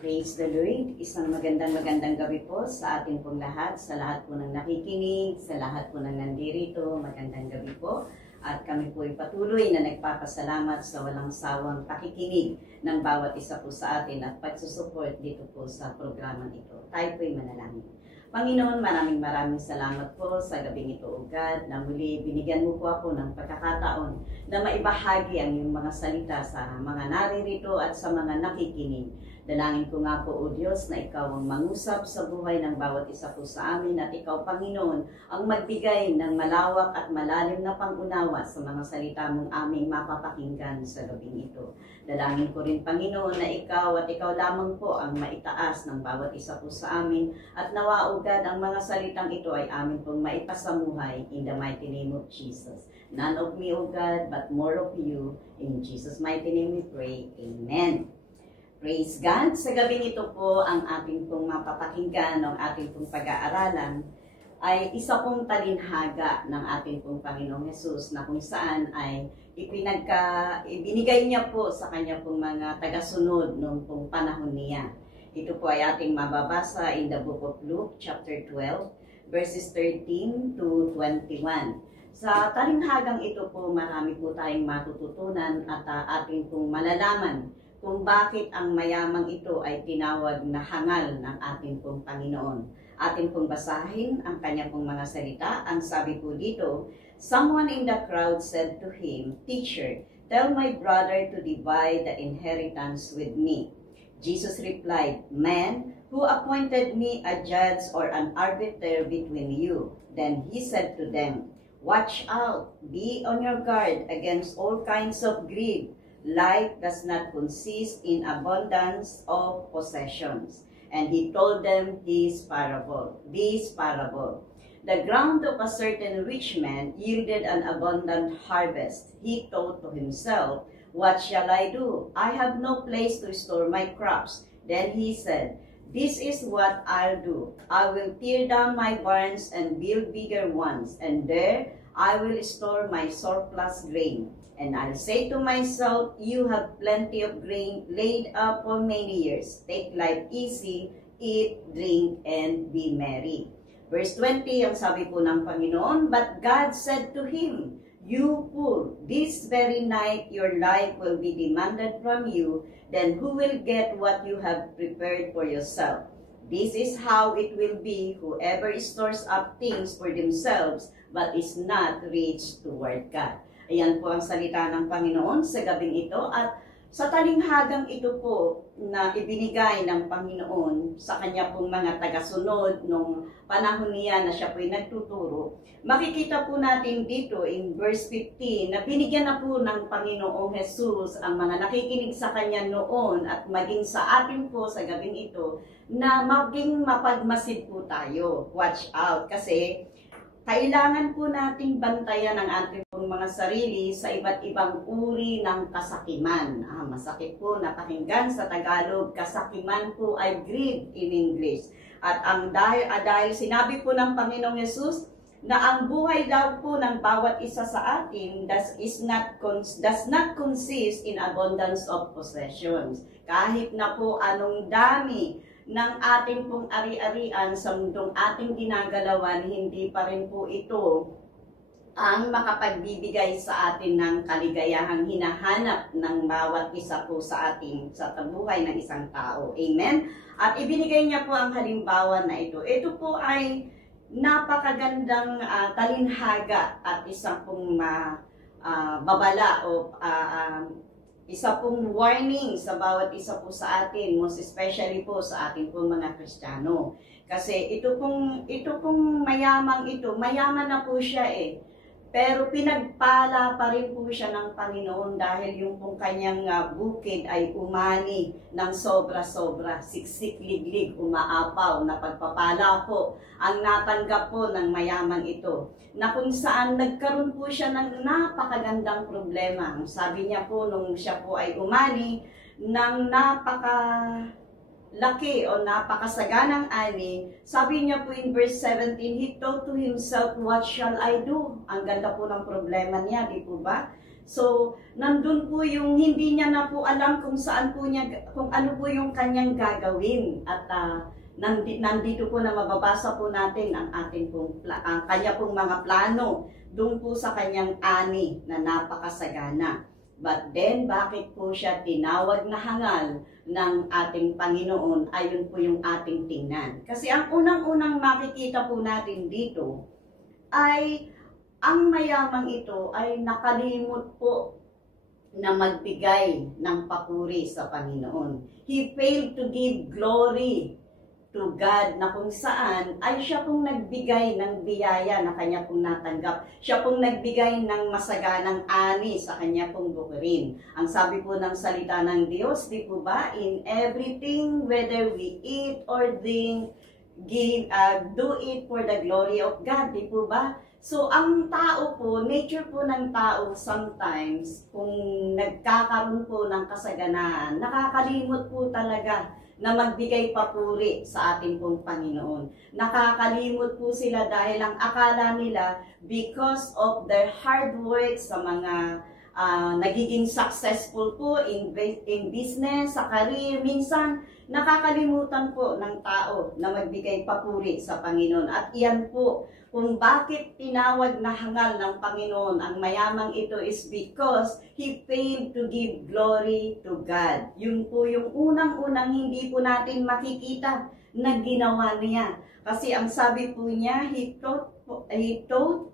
Praise the Lord. Isang magandang gabi po sa ating pong lahat, sa lahat po ng nakikinig, sa lahat po ng nandirito. Magandang gabi po. At kami po ay patuloy na nagpapasalamat sa walang sawang pakikinig ng bawat isa po sa atin at pagsusupport dito po sa programang ito. Tayo po ay manalangin. Panginoon, maraming salamat po sa gabing ito, O God, na muli binigyan mo po ako ng pagkakataon na maibahagi ang iyong mga salita sa mga naririto at sa mga nakikinig. Dalangin ko nga po, O Diyos, na ikaw ang mangusap sa buhay ng bawat isa po sa amin at ikaw, Panginoon, ang magbigay ng malawak at malalim na pangunawa sa mga salita mong aming mapapakinggan sa gabing ito. Dalangin ko rin, Panginoon, na ikaw at ikaw lamang po ang maitaas ng bawat isa po sa amin at nawa, O God, ang mga salitang ito ay amin pong maipasamuhay in the mighty name of Jesus. None of me, O God, but more of you. In Jesus' mighty name we pray. Amen. Praise God! Sa gabing ito po, ang ating pong mapapakinggan, ang ating pong pag-aaralan, ay isa pong talinhaga ng ating pong Panginoong Hesus na kung saan ay ibinigay niya po sa kanya pong mga tagasunod noong pong panahon niya. Ito po ay ating mababasa in the book of Luke, chapter 12, verses 13 to 21. Sa talinhagang ito po, marami po tayong matututunan at ating pong malalaman kung bakit ang mayamang ito ay tinawag na hangal ng ating pong Panginoon. Ating pong basahin ang kanya pong mga salita. Ang sabi po dito, "Someone in the crowd said to him, 'Teacher, tell my brother to divide the inheritance with me.' Jesus replied, 'Man, who appointed me a judge or an arbiter between you?' Then he said to them, 'Watch out, be on your guard against all kinds of greed. Life does not consist in abundance of possessions.' And he told them this parable. The ground of a certain rich man yielded an abundant harvest. He thought to himself, 'What shall I do? I have no place to store my crops.' Then he said, 'This is what I'll do. I will tear down my barns and build bigger ones, and there I will store my surplus grain. And I'll say to myself, you have plenty of grain laid up for many years. Take life easy, eat, drink, and be merry.'" Verse 20, ang sabi po ng Panginoon, "But God said to him, 'You fool, this very night your life will be demanded from you. Then who will get what you have prepared for yourself? This is how it will be, whoever stores up things for themselves, but is not rich toward God." Ayan po ang salita ng Panginoon sa gabing ito at sa talinghagang ito po na ibinigay ng Panginoon sa kanya pong mga tagasunod nung panahon niya na siya po'y nagtuturo, makikita po natin dito in verse 15 na binigyan na po ng Panginoong Hesus ang mga nakikinig sa kanya noon at maging sa atin po sa gabing ito na maging mapagmasid po tayo. Watch out kasi kailangan po nating bantayan ang ating mga sarili sa iba't ibang uri ng kasakiman. Masakit po na pakinggan sa Tagalog, kasakiman po ay greed in English. At dahil sinabi po ng Panginoong Hesus na ang buhay daw po ng bawat isa sa atin does not consist in abundance of possessions. Kahit na po anong dami ng ating pong ari-arian sa mundong ating ginagalawan, hindi pa rin po ito ang makapagbibigay sa atin ng kaligayahang hinahanap ng bawat isa po sa ating sa buhay ng isang tao. Amen? At ibinigay niya po ang halimbawa na ito. Ito po ay napakagandang talinhaga at isang pong babala o isa pong warning sa bawat isa po sa atin, most especially po sa ating pong mga Kristiyano. Kasi ito pong mayaman na po siya eh. Pero pinagpala pa rin po siya ng Panginoon dahil yung pong kanyang bukid ay umani ng sobra-sobra, siksik-liglig, umaapaw, na pagpapala po ang natanggap po ng mayamang ito. Na kung saan nagkaroon po siya ng napakagandang problema. Sabi niya po nung siya po ay umani ng laki o napakasaganang ani, sabi niya po in verse 17, he thought to himself, what shall I do? Ang ganda po ng problema niya, di po ba? So, nandun po yung hindi niya na po alam kung saan po niya, kung ano po yung kanyang gagawin. At nandito po na mababasa po natin ang ating pong, ang kanya pong mga plano doon po sa kanyang ani na napakasagana. But then, bakit po siya tinawag na hangal ng ating Panginoon? Ayun po yung ating tingnan. Kasi ang unang-unang makikita po natin dito ay ang mayamang ito ay nakalimot po na magbigay ng papuri sa Panginoon. He failed to give glory to God, na kung saan ay siya pong nagbigay ng biyaya na kanya pong natanggap. Siya pong nagbigay ng masaganang ani sa kanya pong bukirin. Ang sabi po ng salita ng Diyos, di po ba? In everything, whether we eat or drink, do it for the glory of God, di po ba? So, ang tao po, nature po ng tao sometimes, kung nagkakaroon po ng kasaganaan, nakakalimot po talaga na magbigay papuri sa ating pong Panginoon. Nakakalimot po sila dahil ang akala nila, because of their hard work sa mga nagiging successful po in business, sa career, minsan nakakalimutan po ng tao na magbigay papuri sa Panginoon. At iyan po kung bakit tinawag na hangal ng Panginoon ang mayamang ito is because he failed to give glory to God. Yun po yung unang-unang hindi po natin makikita na ginawa niya. Kasi ang sabi po niya, he thought,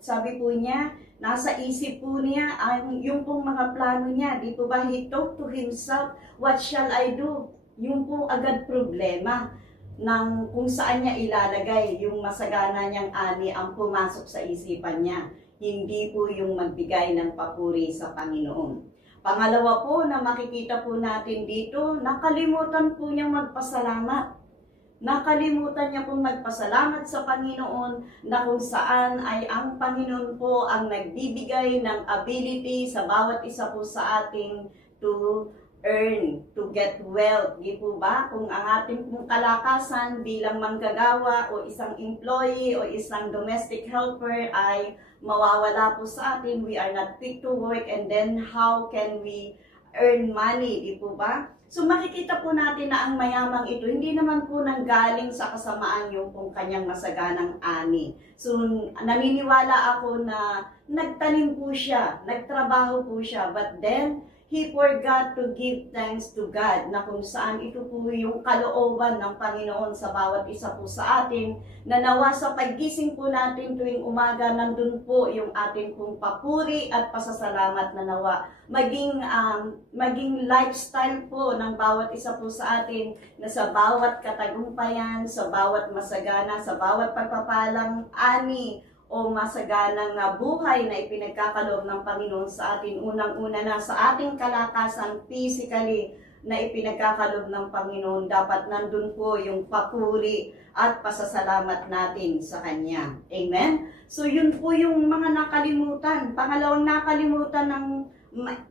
sabi po niya, nasa isip po niya ang yung pong mga plano niya. Di po ba, he thought to himself, what shall I do? Yung po agad problema ng kung saan niya ilalagay yung masagana niyang ani ang pumasok sa isipan niya. Hindi po yung magbigay ng papuri sa Panginoon. Pangalawa po na makikita po natin dito, nakalimutan po niyang magpasalamat. Nakalimutan niya pong magpasalamat sa Panginoon na kung saan ay ang Panginoon po ang nagbibigay ng ability sa bawat isa po sa ating to earn, to get wealth. Di po ba? Kung ang ating kalakasan bilang manggagawa o isang employee o isang domestic helper ay mawawala po sa atin, we are not fit to work, and then how can we earn money? Di po ba? So makikita po natin na ang mayamang ito, hindi naman po nanggaling sa kasamaan yung kung kanyang masaganang ani. So naniniwala ako na nagtanim po siya, nagtrabaho po siya, but then he forgot to give thanks to God, na kung saan ito po yung kalooban ng Panginoon sa bawat isa po sa atin, na nawa sa paggising po natin tuwing umaga, nandun po yung ating pong papuri at pasasalamat na nawa. Maging lifestyle po ng bawat isa po sa atin, na sa bawat katagumpayan, sa bawat masagana, sa bawat pagpapalang ani, o masaganang buhay na ipinagkakaloob ng Panginoon sa atin. Unang-una na sa ating kalakasan physically na ipinagkakaloob ng Panginoon, dapat nandun po yung papuri at pasasalamat natin sa Kanya. Amen? So yun po yung mga nakalimutan. Pangalawang nakalimutan ng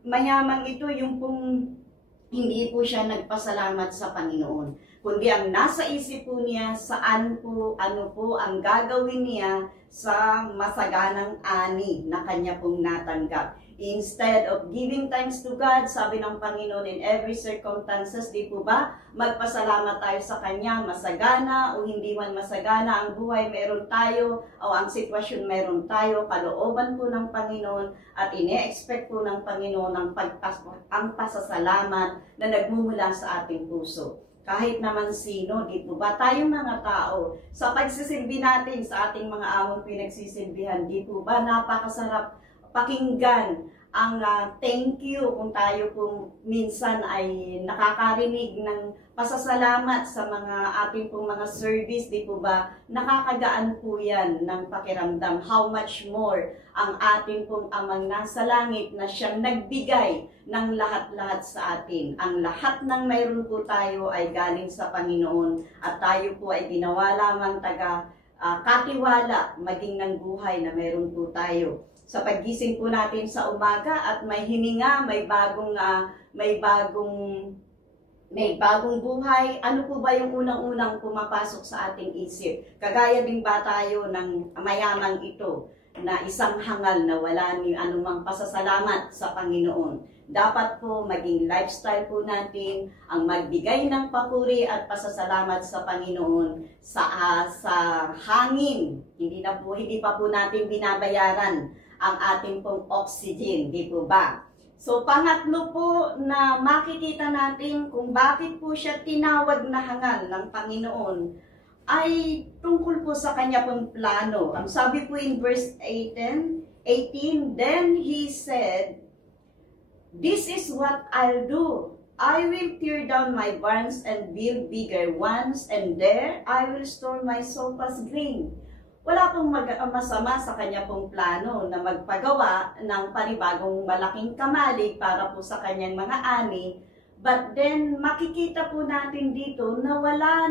mayamang ito, yung pong hindi po siya nagpasalamat sa Panginoon, kundi ang nasa isip po niya saan po, ano po ang gagawin niya sa masaganang ani na kanya pong natanggap. Instead of giving thanks to God, sabi ng Panginoon, in every circumstances, di po ba, magpasalamat tayo sa Kanya, masagana o hindi man masagana ang buhay, meron tayo, o ang sitwasyon meron tayo, kalooban po ng Panginoon, at ine-expect po ng Panginoon ang pasasalamat na nagmumula sa ating puso. Kahit naman sino, di po ba, tayong mga tao, sa pagsisilbi natin sa ating mga among pinagsisilbihan, di po ba, napakasarap pakinggan ang thank you kung tayo kung minsan ay nakakarinig ng pasasalamat sa mga ating pong mga service, di po ba, nakakagaan po yan ng pakiramdam. How much more ang ating pong amang nasa langit na siyang nagbigay ng lahat-lahat sa atin. Ang lahat ng mayroon po tayo ay galing sa Panginoon, at tayo po ay ginawa lamang katiwala maging ng buhay na mayroon po tayo. Sa paggising po natin sa umaga at may hininga, may bagong buhay, ano po ba yung unang-unang pumapasok sa ating isip? Kagaya din ba tayo ng mayamang ito, na isang hangal na wala ni anumang pasasalamat sa Panginoon. Dapat po maging lifestyle po natin ang magbigay ng papuri at pasasalamat sa Panginoon sa hangin. Hindi pa po natin binabayaran ang ating pong oxygen, di po ba? So pangatlo po na makikita natin kung bakit po siya tinawag na hangal ng Panginoon ay tungkol po sa kanya pong plano. Ang sabi po in verse 18, then he said, "This is what I'll do. I will tear down my barns and build bigger ones, and there I will store my surplus grain." Wala pong masama sa kanya pong plano na magpagawa ng panibagong malaking kamalig para po sa kanyang mga ani. But then, makikita po natin dito na wala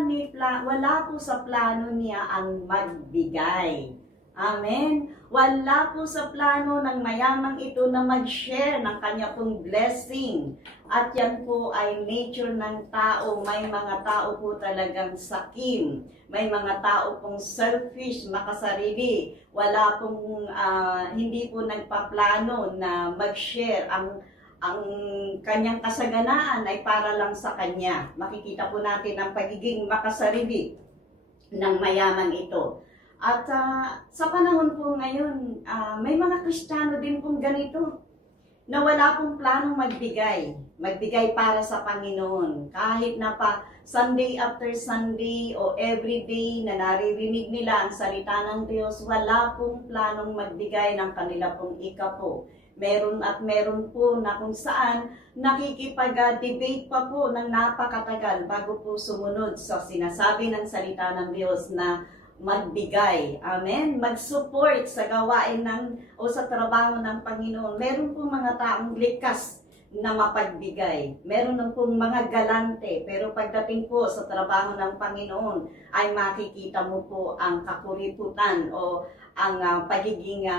po sa plano niya ang magbigay. Amen? Wala po sa plano ng mayamang ito na mag-share ng kanya pong blessing. At yan po ay nature ng tao. May mga tao po talagang sakim. May mga tao pong selfish, makasarili. Wala pong, hindi po nagpaplano na mag-share ang kanyang kasaganaan ay para lang sa kanya. Makikita po natin ang pagiging makasarili ng mayamang ito. At sa panahon po ngayon, may mga Kristiyano din pong ganito na wala pong planong magbigay para sa Panginoon. Kahit na pa Sunday after Sunday o everyday na naririnig nila ang salita ng Diyos, wala pong planong magbigay ng kanila pong ikapo. Meron po na kung saan nakikipag-debate pa po ng napakatagal bago po sumunod sa sinasabi ng salita ng Diyos na magbigay. Amen? Mag-support sa gawain o sa trabaho ng Panginoon. Meron po mga taong likas na mapagbigay. Meron pong mga galante. Pero pagdating po sa trabaho ng Panginoon, ay makikita mo po ang kakuriputan o ang pagiging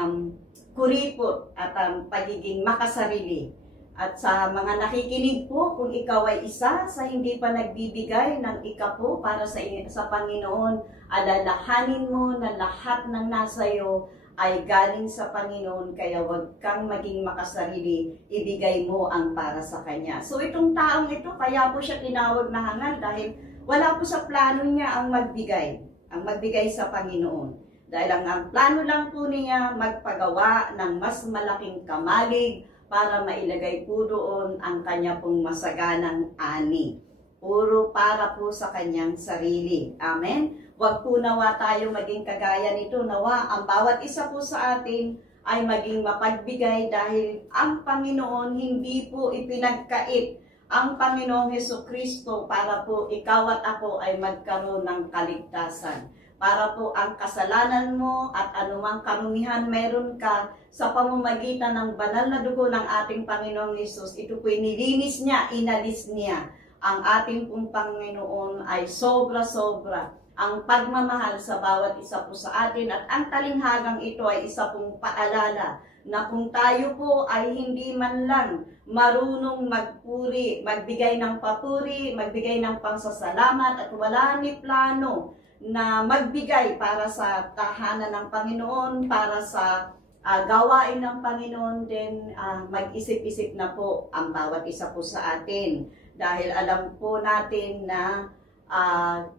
kuripot at ang pagiging makasarili. At sa mga nakikinig po, kung ikaw ay isa sa hindi pa nagbibigay ng ikapo para sa Panginoon, alalahanin mo na lahat ng nasa iyo ay galing sa Panginoon, kaya huwag kang maging makasarili, ibigay mo ang para sa Kanya. So itong taong ito, kaya po siya tinawag na hangal dahil wala po sa plano niya ang magbigay sa Panginoon. Dahil ang plano lang po niya magpagawa ng mas malaking kamalig para mailagay po doon ang kanya pong masaganang ani. Puro para po sa kanyang sarili. Amen? Huwag po nawa tayo maging kagaya nito. Nawa ang bawat isa po sa atin ay maging mapagbigay dahil ang Panginoon hindi po ipinagkait ang Panginoong Hesukristo para po ikaw at ako ay magkaroon ng kaligtasan. Para po ang kasalanan mo at anumang karumihan meron ka sa pamamagitan ng banal na dugo ng ating Panginoong Hesus, ito po nilinis niya, inalis niya. Ang ating pong Panginoon ay sobra-sobra ang pagmamahal sa bawat isa po sa atin at ang talinghagang ito ay isa pong paalala na kung tayo po ay hindi man lang marunong magpuri, magbigay ng papuri, magbigay ng pangsasalamat at wala ni plano na magbigay para sa tahanan ng Panginoon, para sa gawain ng Panginoon, din mag-isip-isip na po ang bawat isa po sa atin. Dahil alam po natin na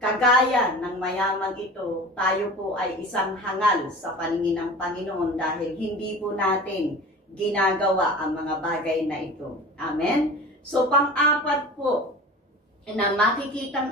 kagaya ng mayamang ito, tayo po ay isang hangal sa paningin ng Panginoon dahil hindi po natin ginagawa ang mga bagay na ito. Amen? So pang-apat po, na makikita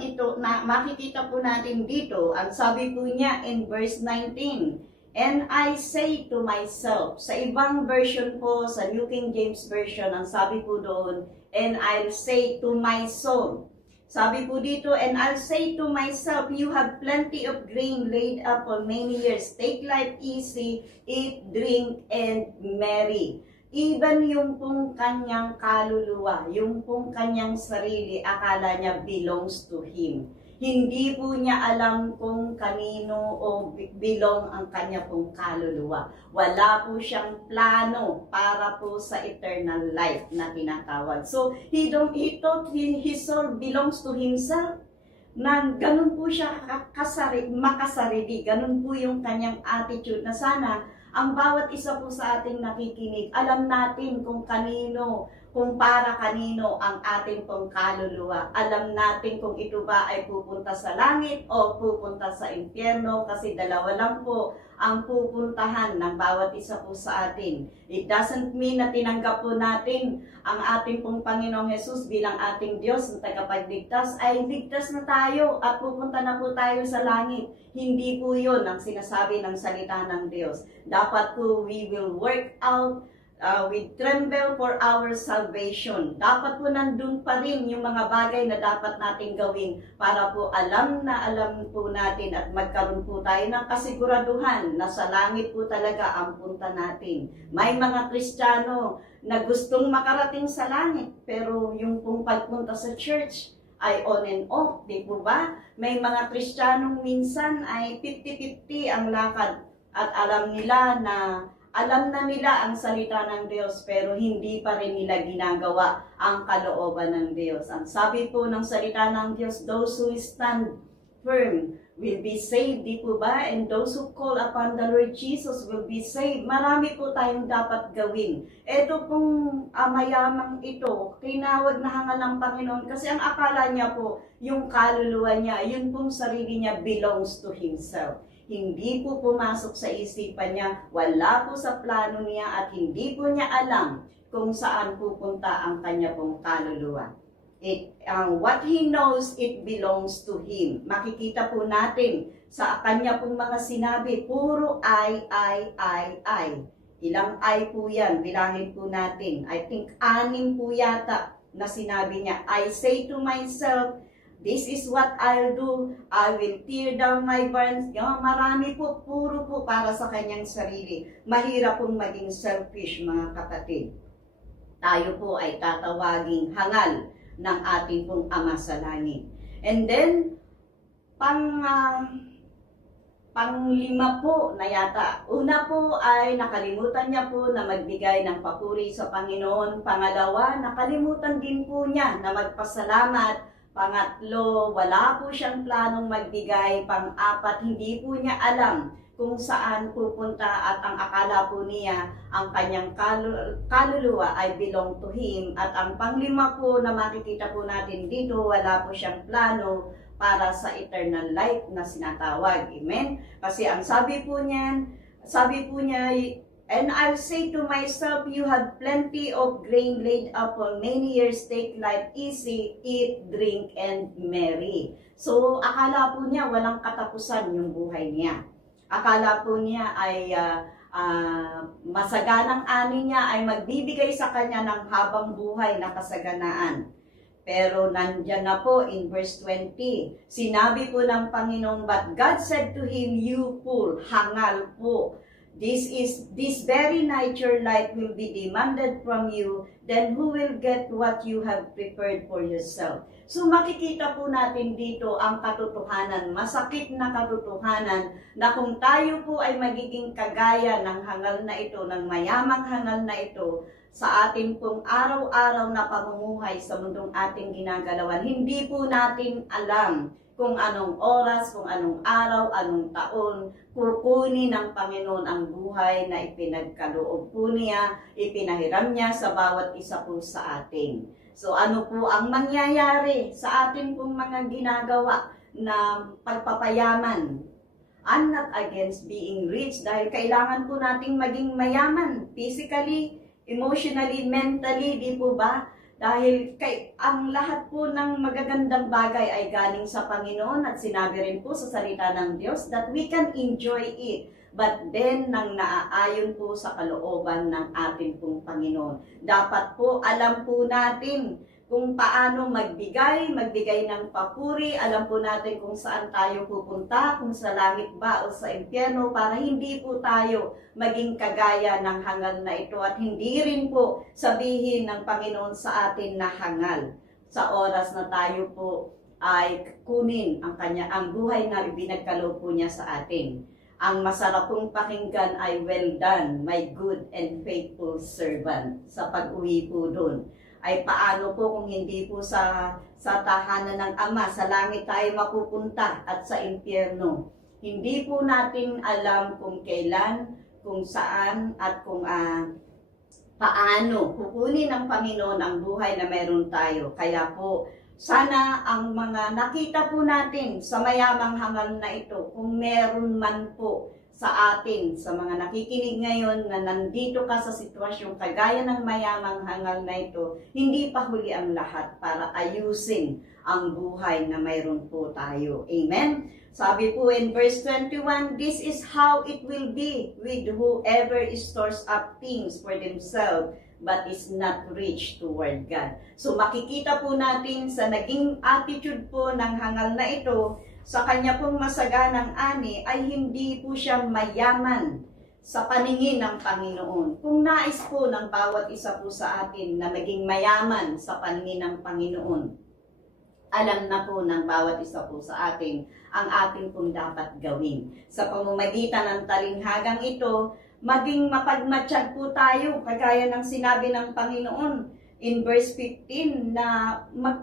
po natin dito, ang sabi po niya in verse 19, "And I say to myself," sa ibang version po, sa New King James Version, ang sabi po doon, "And I'll say to my soul." Sabi po dito, "And I'll say to myself, you have plenty of grain laid up for many years. Take life easy, eat, drink, and marry." Even yung pong kanyang kaluluwa, yung pong kanyang sarili, akala niya belongs to Him. Hindi po niya alam kung kanino o belong ang kanya pong kaluluwa. Wala po siyang plano para po sa eternal life na tinatawag. So, he thought his soul belongs to himself. Na ganun po siya makasarili. Ganun po yung kanyang attitude na sana Ang bawat isa po sa ating nakikinig, alam natin kung kanino, kung para kanino ang ating pong kaluluwa. Alam natin kung ito ba ay pupunta sa langit o pupunta sa impyerno, kasi dalawa lang po ang pupuntahan ng bawat isa po sa atin. It doesn't mean na tinanggap po natin ang ating pong Panginoong Hesus bilang ating Diyos, ang tagapagligtas, ay ligtas na tayo at pupunta na po tayo sa langit. Hindi po yun ang sinasabi ng salita ng Diyos. Dapat po we will work out with tremble for our salvation. Dapat po nandun pa rin yung mga bagay na dapat nating gawin para po alam na alam po natin at magkaroon po tayo ng kasiguraduhan na sa langit po talaga ang punta natin. May mga Kristiyano na gustong makarating sa langit, pero yung pong pagpunta sa church ay on and off, di po ba? May mga Kristiyanong minsan ay 50-50 ang lakad at alam na nila ang salita ng Diyos, pero hindi pa rin nila ginagawa ang kalooban ng Diyos. Ang sabi po ng salita ng Diyos, those who stand firm will be saved, di po ba? And those who call upon the Lord Jesus will be saved. Marami po tayong dapat gawin. Ito pong mayamang ito, tinawag na hangal ng Panginoon kasi ang akala niya po, yung kaluluwa niya, yun pong sarili niya belongs to Himself. Hindi po pumasok sa isipan niya, wala po sa plano niya at hindi po niya alam kung saan pupunta ang kanya pong kaluluwa. What he knows, it belongs to him. Makikita po natin sa kanya pong mga sinabi, puro I. Ilang I po yan? Bilangin po natin. I think 6 po yata na sinabi niya. I say to myself, this is what I'll do. I will tear down my barns. Marami po, puro po para sa kanyang sarili. Mahirap pong maging selfish, mga kapatid. Tayo po ay tatawaging hangal ng ating pong Ama sa langit. And then, panglima po na yata. Una po ay nakalimutan niya po na magbigay ng papuri sa Panginoon. Pangalawa, nakalimutan din po niya na magpasalamat. Pangatlo, wala po siyang planong magbigay. Pang-apat, hindi po niya alam kung saan pupunta at ang akala po niya ang kanyang kaluluwa ay belong to him. At ang panglima po na makikita po natin dito, wala po siyang plano para sa eternal life na sinatawag. Amen? Kasi ang sabi po niya, and I'll say to myself, you have plenty of grain laid up for many years, take life easy, eat, drink, and marry. So, akala po niya walang katapusan yung buhay niya. Akala po niya ay masaganang ani niya ay magbibigay sa kanya ng habang buhay na kasaganaan. Pero nandyan na po in verse 20, sinabi po ng Panginoon, but God said to him, you fool, hangal po. This very night your life will be demanded from you, then who will get what you have prepared for yourself? So makikita po natin dito ang katotohanan, masakit na katotohanan, na kung tayo po ay magiging kagaya ng hangal na ito, ng mayamang hangal na ito, sa ating pong araw-araw na pamumuhay sa mundong ating ginagalawan, hindi po natin alam kung anong oras, kung anong araw, anong taon, kukunin ng Panginoon ang buhay na ipinagkaloob po niya, ipinahiram niya sa bawat isa po sa atin. So ano po ang mangyayari sa atin pong mga ginagawa na pagpapayaman? I'm not against being rich dahil kailangan po nating maging mayaman, physically, emotionally, mentally, di po ba? Dahil ang lahat po ng magagandang bagay ay galing sa Panginoon at sinabi rin po sa salita ng Diyos that we can enjoy it. But then, nang naaayon po sa kalooban ng ating pong Panginoon. Dapat po, alam po natin kung paano magbigay ng papuri. Alam po natin kung saan tayo pupunta, kung sa langit ba o sa impyerno, para hindi po tayo maging kagaya ng hangal na ito at hindi rin po sabihin ng Panginoon sa atin na hangal sa oras na tayo po ay kunin ang buhay na ibinagkaloob po niya sa atin. Ang masarap pong pakinggan ay, well done, my good and faithful servant, sa pag-uwi po doon. Ay paano po kung hindi po sa tahanan ng Ama, sa langit tayo mapupunta at sa impyerno. Hindi po natin alam kung kailan, kung saan at kung paano kukunin ng Panginoon ang buhay na meron tayo. Kaya po, sana ang mga nakita po natin sa mayamang hangal na ito, kung meron man po sa atin, sa mga nakikinig ngayon na nandito ka sa sitwasyong kagaya ng mayamang hangal na ito, hindi pa huli ang lahat para ayusin ang buhay na mayroon po tayo. Amen? Sabi po in verse 21, this is how it will be with whoever stores up things for themselves but is not rich toward God. So makikita po natin sa naging attitude po ng hangal na ito, sa kanya pong masaganang ani ay hindi po siya mayaman sa paningin ng Panginoon. Kung nais po ng bawat isa po sa atin na maging mayaman sa paningin ng Panginoon, alam na po ng bawat isa po sa atin ang ating pong dapat gawin. Sa pamamagitan ng talinghagang ito, maging mapagmatsyag po tayo, kagaya ng sinabi ng Panginoon in verse 15, na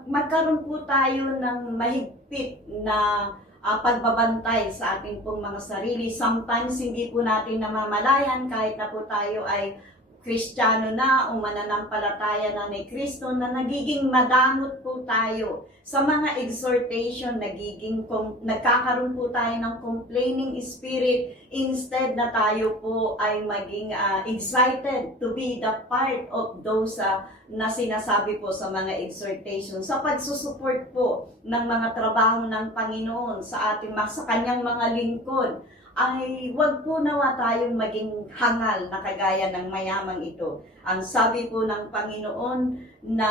magkaroon po tayo ng mahigpit na pagbabantay sa ating pong mga sarili. Sometimes hindi po natin namamalayan kahit na po tayo ay Kristiyano na o mananampalataya na ni Kristo, na nagiging madamot po tayo sa mga exhortation, nagkakaroon po tayo ng complaining spirit instead na tayo po ay maging excited to be the part of those na sinasabi po sa mga exhortation, sa pagsusupport po ng mga trabaho ng Panginoon sa kanyang mga lingkod. Ay wag po nawa tayong maging hangal na kagaya ng mayamang ito. Ang sabi po ng Panginoon na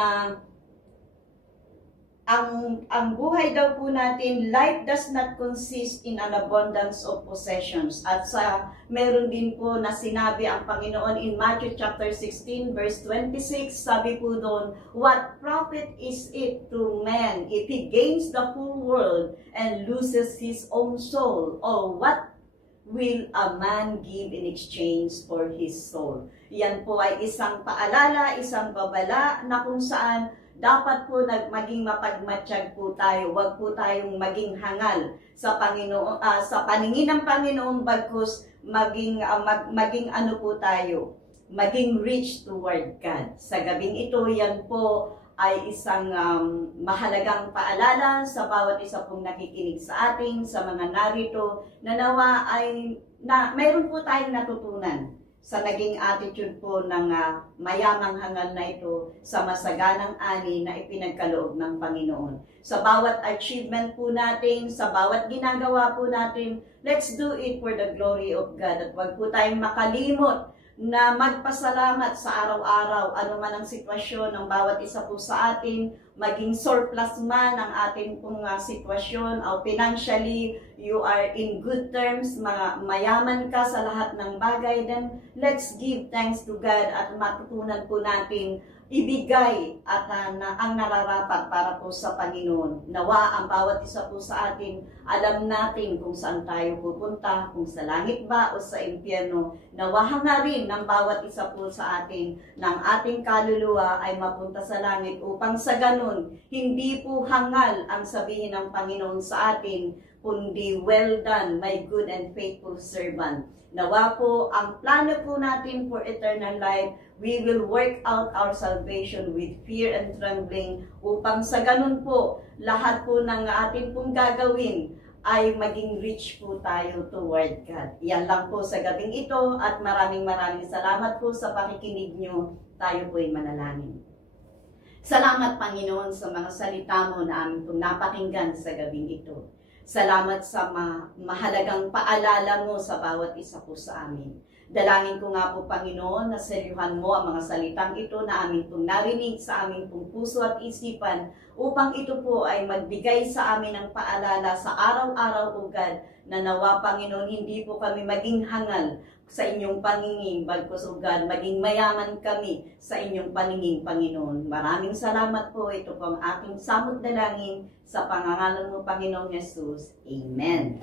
ang buhay daw po natin, life does not consist in an abundance of possessions. At meron din po na sinabi ang Panginoon in Matthew chapter 16 verse 26, sabi po doon, what profit is it to man if he gains the whole world and loses his own soul? Or what will a man give in exchange for his soul? Yan po ay isang paalala, isang babala na kung saan dapat po maging mapagmatsyag po tayo. Huwag po tayong maging hangal sa Panginoon, sa paningin ng Panginoon, bagkus maging ano po tayo, maging rich toward God. Sa gabing ito, yan po ay isang mahalagang paalala sa bawat isa pong nakikinig sa atin, sa mga narito, na nawa ay mayroon po tayong natutunan sa naging attitude po ng mayamang hangal na ito sa masaganang ani na ipinagkaloob ng Panginoon. Sa bawat achievement po natin, sa bawat ginagawa po natin, let's do it for the glory of God. At huwag po tayong makalimot na magpasalamat sa araw-araw, ano man ang sitwasyon ng bawat isa po sa atin, maging surplus man ang ating pong sitwasyon, o financially, you are in good terms, mayaman ka sa lahat ng bagay, then let's give thanks to God at matutunan po natin ibigay at ang nararapat para po sa Panginoon. Nawa ang bawat isa po sa atin, alam natin kung saan tayo pupunta, kung sa langit ba o sa impyerno. Nawa nga rin ng bawat isa po sa atin ng ating kaluluwa ay mapunta sa langit, upang sa ganun, hindi po hangal ang sabihin ng Panginoon sa atin, kundi well done, my good and faithful servant. Nawa po ang plano po natin for eternal life, we will work out our salvation with fear and trembling, upang sa ganun po, lahat po ng atin pong gagawin ay maging rich po tayo toward God. Yan lang po sa gabing ito, at maraming salamat po sa pakikinig nyo. Tayo po ay manalangin. Salamat, Panginoon, sa mga salita mo na amin pong napakinggan sa gabing ito. Salamat sa mahalagang paalala mo sa bawat isa po sa amin. Dalangin ko nga po, Panginoon, na seryuhan mo ang mga salitang ito na amin pong narinig sa aming pong puso at isipan, upang ito po ay magbigay sa amin ng paalala sa araw-araw, O God, na nawa, Panginoon, hindi po kami maging hangal sa inyong paningin, bagkus, O God, maging mayaman kami sa inyong paningin, Panginoon. Maraming salamat po. Ito po ang aking samot dalangin sa pangangalan mo, Panginoong Yesus. Amen.